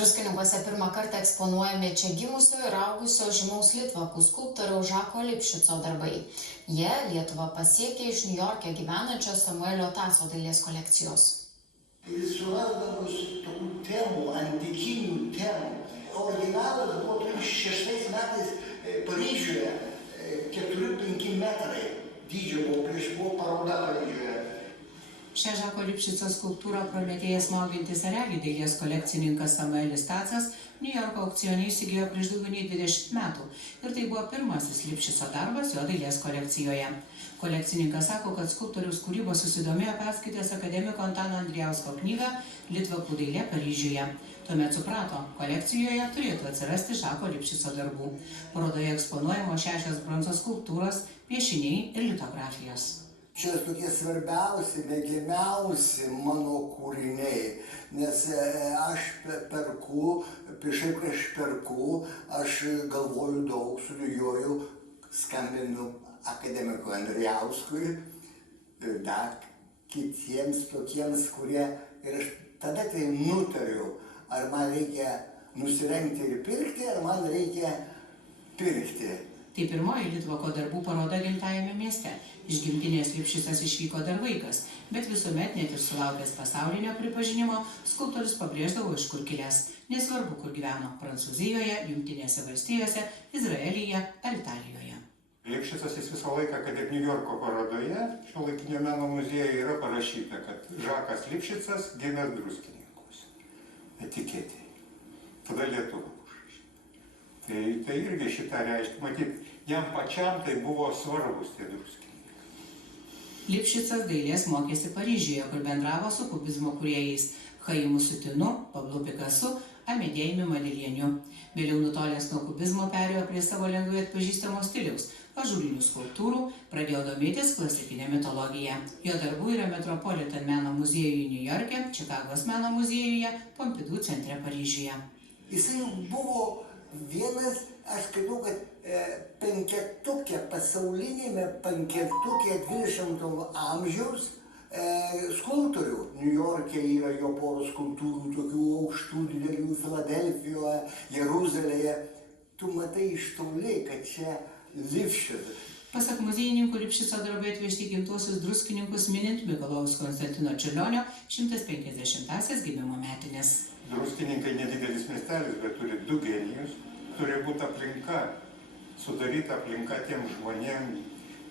Druskininkuose pirmą kartą eksponuojami čia gimusio ir augusio žymaus litvakų skulptoriaus Žako Lipšico darbai. Jie Lietuvą pasiekė iš Niujorke gyvenančio Samuelio Taso dailės kolekcijos. Jis surasdavo tokių temų, antikinių temų. Originalas buvo 2006 metais Paryžiuje, 4-5 metrai dydžio buvo, prieš buvo paroda Paryžiuje. Šią Žako Lipšico skulptūrą Prometėjas maudantis erelį dailės kolekcininkas Samuelis Tacas Niujorko aukcione įsigijo prieš daugiau nei 20 metų ir tai buvo pirmasis Lipšico darbas jo dailės kolekcijoje. Kolekcininkas sako, kad skulptoriaus kūrybos susidomėjo perskaitęs akademiko Antano Andrijausko knygą Litvakų dailė Paryžiuje. Tuomet suprato, kolekcijoje turėtų atsirasti Žako Lipšico darbų. Parodoje eksponuojamos 6 bronzos skulptūros, piešiniai ir litografijos. Čia tokie svarbiausi, mėgiamiausi mano kūriniai, nes aš perku, prieš perku, aš galvoju daug, studijuoju, skambinu akademikui Andrijauskui, dar kitiems tokiems, kurie, ir aš tada tai nutariu, ar man reikia nusirengti ir pirkti, ar man reikia pirkti. Tai pirmoji Litvako darbų paroda gimtajame mieste. Iš gimtinės Lipšicas išvyko dar vaikas, bet visuomet net ir sulaukęs pasaulinio pripažinimo, skulptorius pabrėždavo iš kur kilęs. Nesvarbu, kur gyveno – Prancūzijoje, Jungtinėse valstijose, Izraelyje ar Italijoje. Lipšicas jis visą laiką, kad ir Niujorko parodoje, Šiuolaikinio meno muziejuje yra parašyta, kad Žakas Lipšicas gimęs Druskininkuose. Etiketėje. Tada Lietuva. Tai irgi šitą reiškia, matyt, jam pačiam tai buvo svarbus tie druskininkai. Lipšicas dailės mokėsi Paryžiuje, kur bendravo su kubizmo kūrėjais Chaimu Sutinu, Pablu Pikasu, Amedėjumi Madilieniu. Vėliau nutolęs nuo kubizmo perėjo prie savo lengvai atpažįstamo stiliaus – ažūrinių skulptūrų, pradėjo domėtis klasikinė mitologija. Jo darbų yra Metropolitan meno muziejuje Niujorke, Čikagos meno muziejuje, Pompidou centre Paryžiuje. Jisai buvo vienas, aš skaitau, kad penketukė, pasaulinėme penketukė 20 amžiaus skulptorių. Niujorke yra jo poros skulptūrų, tokių aukštų, didelių, Filadelfijoje, Jeruzalėje. Tu matai iš toli, kad čia Lipšicas. Pasak muziejininkų, Lipšico darbai atvežti gimtuosius druskininkus minint Mikalojaus Konstantino Čiurlionio 150-asias gimimo metinės. Druskininkai nedidelis miestelis, bet turi 2 genijus. Turi būti aplinka, sudaryta aplinka tiem žmonėm,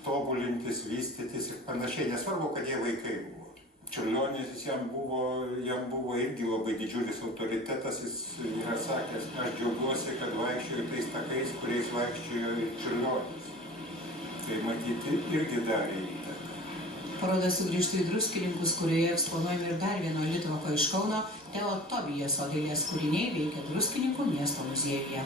tobulintis, vystytis ir panašiai. Nesvarbu, kad jie vaikai buvo. Čiurlionis jam buvo irgi labai didžiulis autoritetas. Jis yra sakęs, aš džiaugiuosi, kad vaikščioju tais takais, kuriais vaikščiojo Čiurlionis. Tai matyti irgi darė įtaką. Paroda sugrįžtų į Druskininkus, kurioje eksponuojami ir dar vieno litvako iš Kauno, Teo Tobijaso dailės kūriniai veikia Druskininkų miesto muziejuje.